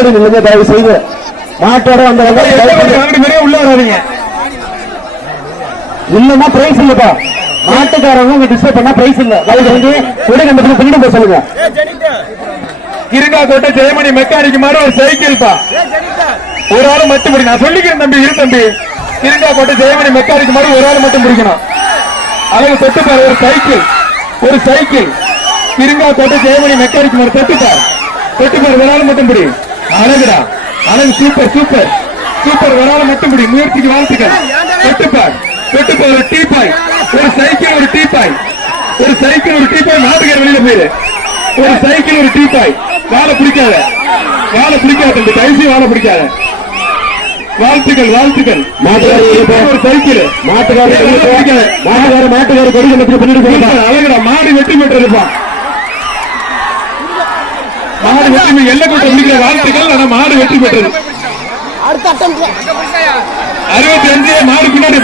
பின்னாடி நில்லுங்க தயவு செய்து மாட்டோட பேரே உள்ள வராதீங்க. இல்லன்னா பிரைஸ் இல்லப்பா. மாட்டுக்காரங்க இங்க டிஸ்டர்ப் பண்ணா பிரைஸ் இல்ல. செஞ்சு கொடிக்கம்பத்துக்கு பின்னாடி போக சொல்லுங்க. கிருங்கா கோட்டை ஜெயமணி மெக்கானிக் மாதிரி ஒரு சைக்கிள் பா ஒரு ஆள் மட்டும் பிடிக்கும் நான் சொல்லிக்கிறேன் தம்பி இரு தம்பி. கிருங்கா கோட்டை ஜெயமணி மெக்கானிக் மாதிரி ஒரு ஆள் மட்டும் பிடிக்கணும். அழகு தொட்டு பாரு ஒரு சைக்கிள். ஒரு சைக்கிள். கிருங்கா கோட்டை ஜெயமணி மெக்கானிக் மாதிரி தொட்டு பாரு தொட்டு பாரு ஒரு ஆள் மட்டும் பிடி. அழகுடா. அழகு சூப்பர் சூப்பர் சூப்பர் ஆள் மட்டும் பிடி முயற்சிக்கு வாழ்த்துக்கள். தொட்டு பாரு ஒரு டீ பாய் ஒரு சைக்கிள் ஒரு டீ பாய் ஒரு சைக்கிள் ஒரு டீ பாய் நாட்டுக்கார வெளியில போயிரு. ஒரு சைக்கிள் ஒரு டீ பாய் வாழை பிடிக்காத. வாழை பிடிக்காத தம்பி. தயவுசெய்து வாழை பிடிக்காத. வாழ்த்துக்கள் வாழ்த்துக்கள். மாட்டுக்காரர். ஒரு சைக்கிள் மாட்டுக்காரர் வெளியே போ. மாட்டுக்கார மாட்டுக்கார கொடிக்கம்பத்துக்கு பின்னாடி அழகுடா. மாடு வெற்றி பெற்றிருப்பான் மாடு வெற்றி பெற்று எல்லை கூட்ட முடிக்கிற வாழ்த்துக்கள் ஆனா மாடு வெற்றி பெற்றது. அடுத்த அட்டம் அறுபத்தி அஞ்சு மாடு பின்னாடி